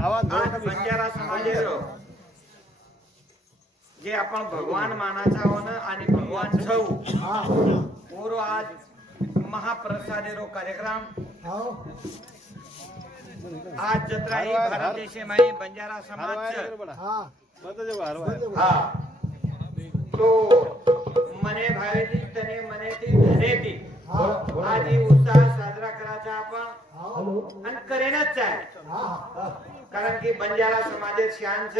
बंजारा समाजाचो जे आपण भगवान मानाचा होण आणि भगवान छऊ पूर्व आज महाप्रसादेरो कार्यक्रम आज जत्रा ही भारत देशे माई बंजारा समाज तो मने भावेती तने मनेती धरेती आज ही उत्साह साजरा करायचा आपण आणि करेनच आहे कारण की बंजारा समाजे शांत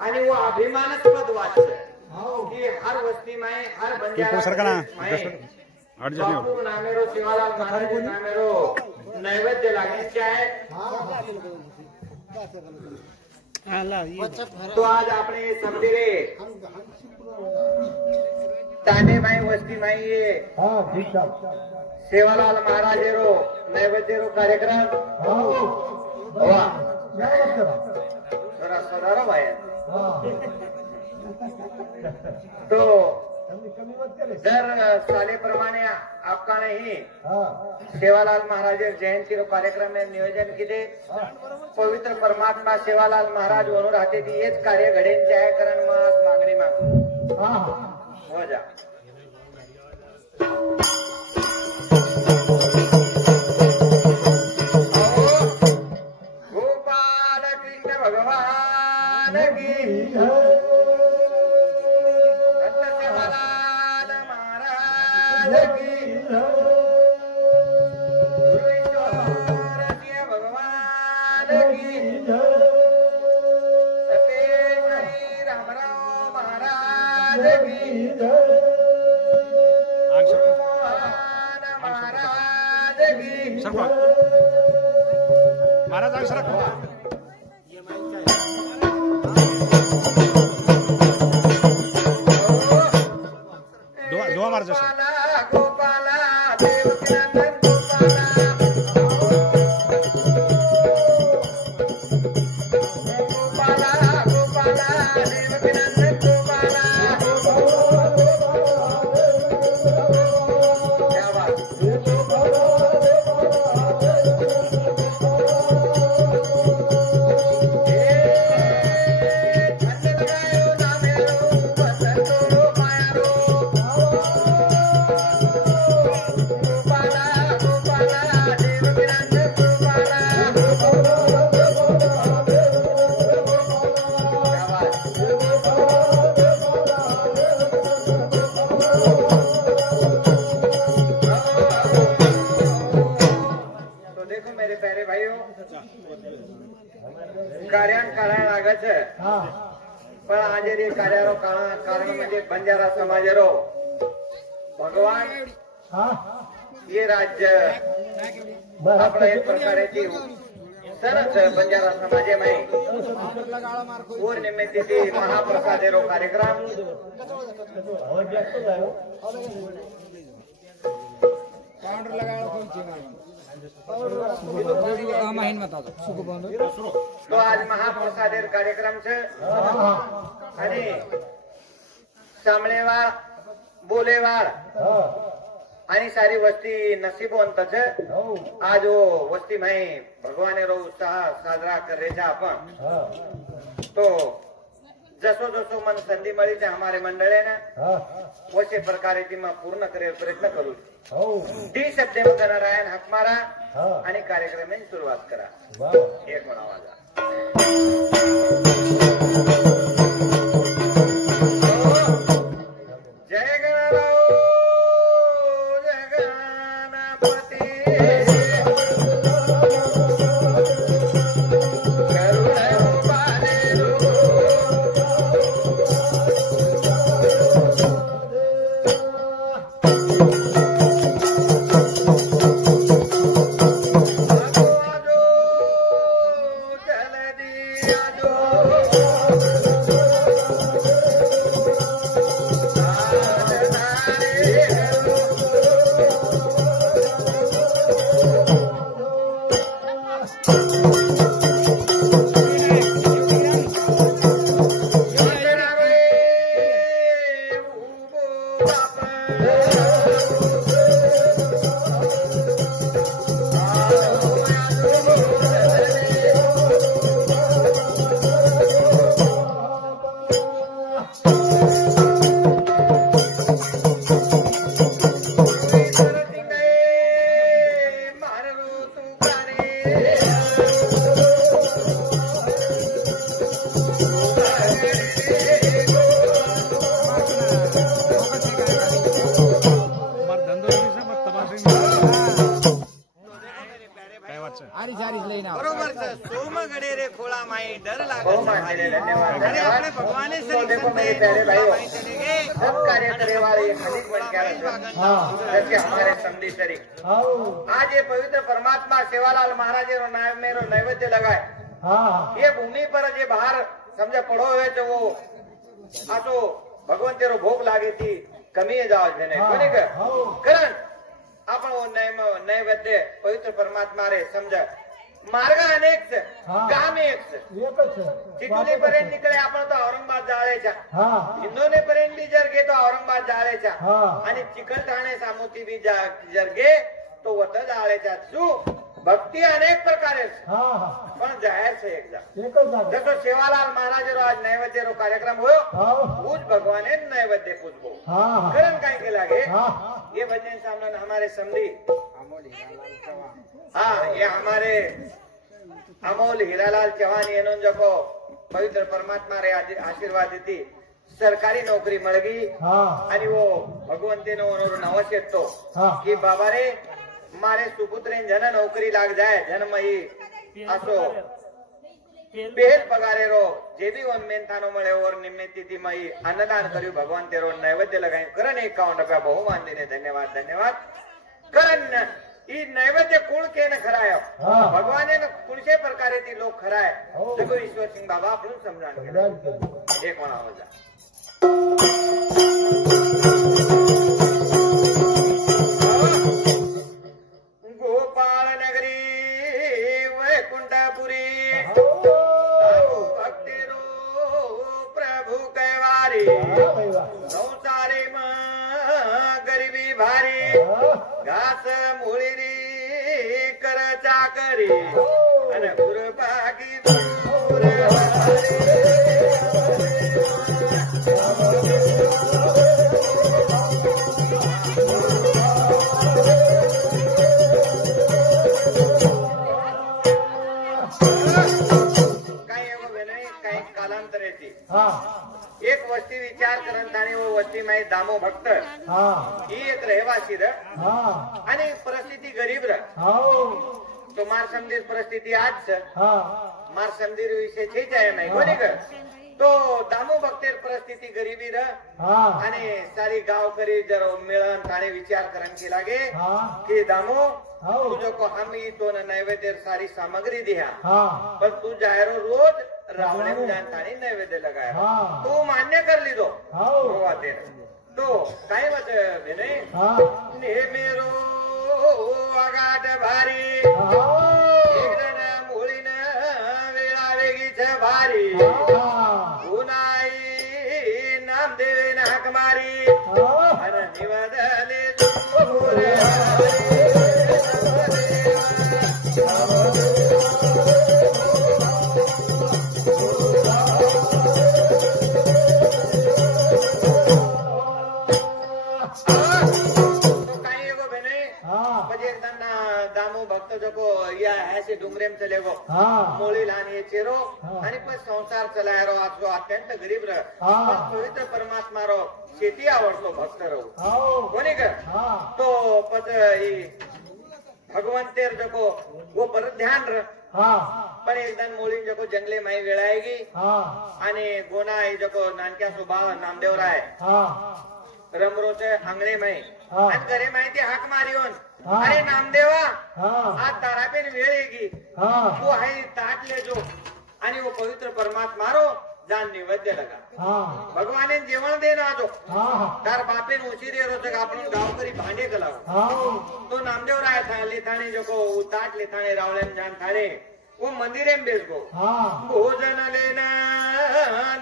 आणि वो अभिमानास्पद वाच की हर वस्ती में हर बंजारा बापू नामेरो शिवालाल महाराज नामेरो नैवेद्य लागण्याचे आहे तो आज अपने समझे ताने माई वस्ती माई ये सेवालाल महाराज रो नैवेद्य रो कार्यक्रम थोड़ा सदारा भाई तो दर साले प्रमाणे आपका नहीं सेवालाल महाराज जयंती रो कार्यक्रम में नियोजन किते पवित्र परमात्मा सेवालाल महाराज वरून राहते ती हेच कार्य घडेंचे आहे कारण मग मागणी मागू हो जा गोपाल कृष्ण भगवान की महाराज सर दुआ मार गोपाला देवकीनंदन गोपाला गोपाला देवकीनंदन गोपाला क्या बात पण आज रे कार्यारो कारण म्हणजे बंजारा समाजरो भगवान ये राज्य आपल्या एक प्रकाराची सरच बंजारा समाजे में पौर्णिमेची महाप्रसादेरो कार्यक्रम तो आज महाप्रसादेर कार्यक्रम छे आणि सामळेवाळ बोलेवाळ आणि सारी वस्ती नसीबवंत छे आज वो वस्ती में भगवानेरो उत्साह साजरा करायचा आपण तो जसो जसो मन संधी मिळी ते हमारे मंडळे ना वसे प्रकारे ती मैं पूर्ण करे प्रयत्न करू डी शब्द में गणरायण हक मारा आणि कार्यक्रमाची सुरुवात करा एक म्हणावा जय गणराव जय गणपती Thank you. सोम गडे रे खोळा माई डर बहुत लागत माननीय, धन्यवाद अरे अपने धन्यवाद। भगवाने से तो देखो मेरे प्यारे भाइयों, सब कार्य करे वाले ये खनिक बन के आए हैं। जैसे हमारे समधी शरीफ आज ये पवित्र परमात्मा सेवालाल महाराज रो नाम मेरो नैवेद्य लगाए ये भूमि पर जे बाहर समझे पड़ो हुए तो वो आसो भगवान तेरो भोग लागे थी कमी जाओ जने कोनी के कारण आपण वो नैवेद्य पवित्र परमात्मा रे समझ मार्ग अनेक છે ગામ એક છે ચીટુલી પરેન નીકળે आपण તો औरंगाबाद जाळेच्या हिंदोने परेन बी जरगे तो औरंगाबाद जाळेच्या आणि चिकलठाणे सामोती बी जरगे तो वत जाळेच्या શું भक्ती अनेक प्रकारे पण जाहीर છે એકદમ जसो सेवालाल महाराज रो आज नैवेद्य रो कार्यक्रम होयो पूज भगवाने नैवेद्य पूजबो कारण काय के लागे ये भजन सामने हमारे समधी हाँ ये हमारे अमोल हीरालाल चौहान येनो जको पवित्र परमात्मा रे आशीर्वाद थी सरकारी नौकरी मळगी आणि वो भगवंतीनो नवस येतो की बाबा रे मारे सुपुत्रे जन नौकरी लाग जाए जन्मही असो बेल पगारे रो जे भी वन मेन थानो मळे और निमित्ती ती मई अन्नदान कर्यु भगवान तेरो नैवेद्य लगाई करन 51 रुपया बहुमान दीने धन्यवाद धन्यवाद करन ई नैवेद्य कुळ के न खरायो भगवाने न कुळशे प्रकारे ती लोक खराय जगो ईश्वर सिंह बाबा आपण समजाण केलं एक म्हणा आवाज गोपाळ नगरी वैकुंठपुरी भक्तिरो प्रभु कैवारी संसारे गरीबी भारी घास मुळीरी कर चाकरी अन गुरबागी दूर एक वस्ती विचार करत आणि वो वस्ती माही दामो भक्त ही एक रहिवासी र आणि परिस्थिती गरीब र तो मार समझी परिस्थिती आज मार समझी विषय छे जाय नाही कोणी कर तो दामो भक्तेर परिस्थिती गरीबी र आणि सारी गावकरी जर मिळन थाने विचार करन की लागे की दामो तुझो को हम ही तो नैवेद्य सारी सामग्री दिया पर तू जायरो रोज रावणे मुजान थाने नैवेद्य लगाया तू मान्य कर ली दो आते तो काय मत भेने ने मेरो आगाट भारी एकदन मुळीन वेळा वेगीच भारी उनाई नाम देवे नाक मारी अन निवदले दूर ऐसे डुंगरेम चले गो मोळी लहान ये चेरो आणि पण संसार चलाय रो आजो अत्यंत गरीब र पवित्र परमात्मा रो शेती आवडतो भक्त रो कोणी का तो पद भगवंतेर जको वो पर ध्यान र पण एकदम मोळी जको जंगले माई वेळायगी आणि गोना जको नानक्या सुभा नामदेव राय रमरोचे आंगणे माई आणि घरे माहिती हाक मारियोन अरे नामदेवा आज तारा पेन वेळ येगी तू आहे ताट ले जो आणि वो पवित्र परमात्मा रो जान नैवेद्य लगा भगवाने जेवण दे ना जो तार बापेन उशिरे रोज आपण गावकरी भांडे कलाव तो नामदेव राय था लेथाणे जो को ताट लेथाणे रावळेन जान थाणे वो मंदिरे में बेस गो भोजन लेना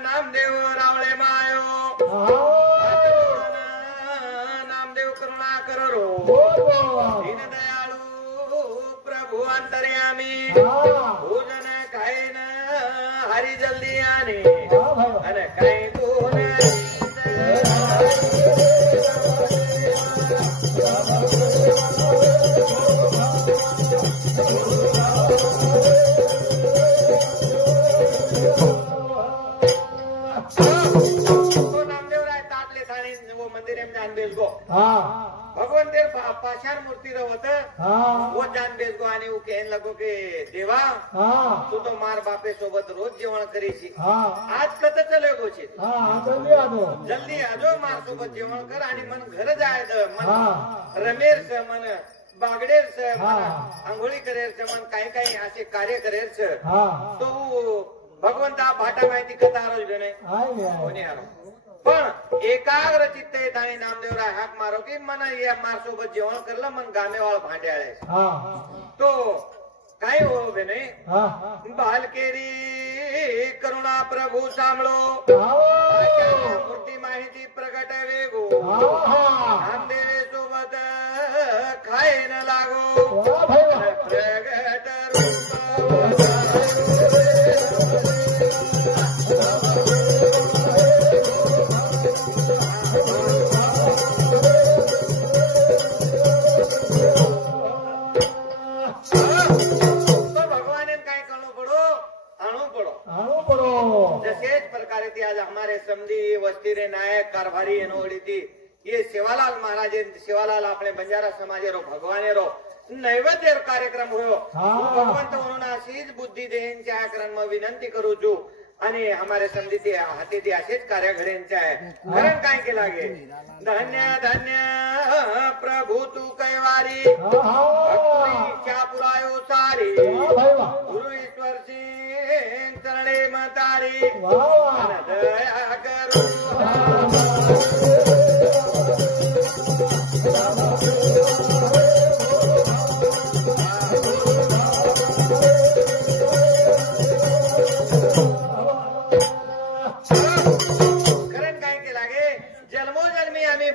नामदेव रावळे मायो नामदेव करुणा करो दीन दयाळू प्रभु अंतर्यामी भोजन खाईन हरी जल्दी आने अरे काही गुण नामदेव राय ताटले थाने वो मंदिर में जान बेस गो भगवान मंदिर पाषाण मूर्ति होत वो जान बेस गो आणि वो कहन लगो के देवा तू तो मार बापे सोबत रोज जेवण करीशी आज कत चले गोशी जल्दी आजो मार सोबत जेवण कर आणि मन घर जाय मन रमेर स मन बागडेर स मन आंघोळी करेर स मन काही काही असे कार्य करेर स तो भगवंता भाटा माहिती कथा आरोज नाही कोणी आरो पण एकाग्र चित्त येत आणि नामदेवराय हाक मारो की मन या मार सोबत जेवण करलं मन गामेवाळ भांड्याळे तो काय हो बेने बालकेरी करुणा प्रभू सांभळो मूर्ती माहिती प्रगट वेगो नामदेवे सोबत खाय न लागो प्रगट रूप आज हमारे समधी वस्ती रे नायक कारभारी एनोड़ी थी ये सेवालाल महाराज सेवालाल अपने बंजारा समाजे रो भगवाने रो नैवेद्य कार्यक्रम हो भगवंत म्हणून अशीच बुद्धी देहनच्या आकरण में विनंती करू छू आणि हमारे समधी ते हाती ते असेच कार्य घडेंचे आहे कारण काय के लागे धन्य धन्य प्रभु तू कैवारी भक्ती पुरायो सारी गुरु ईश्वर सिंह चरणे मतारी दया करू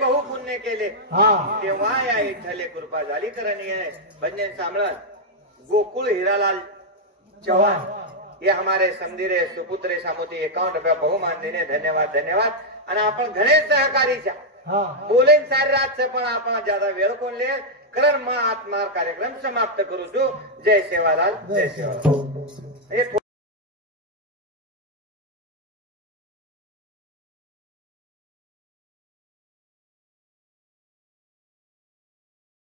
बहु पुण्य केले तेव्हा या इठ्ठले कृपा झाली करणी आहे भजन सांभळण गोकुळ हिरालाल चौहान ये हमारे समधीरे सुपुत्रे सामोती 51 रुपया बहुमान देने धन्यवाद धन्यवाद आणि आपण घणे सहकारी बोलेन सारी रात से पण आपण ज्यादा वेळ कोणले कारण मग आत्मार कार्यक्रम समाप्त करू छू जय सेवालाल जय सेवालाल।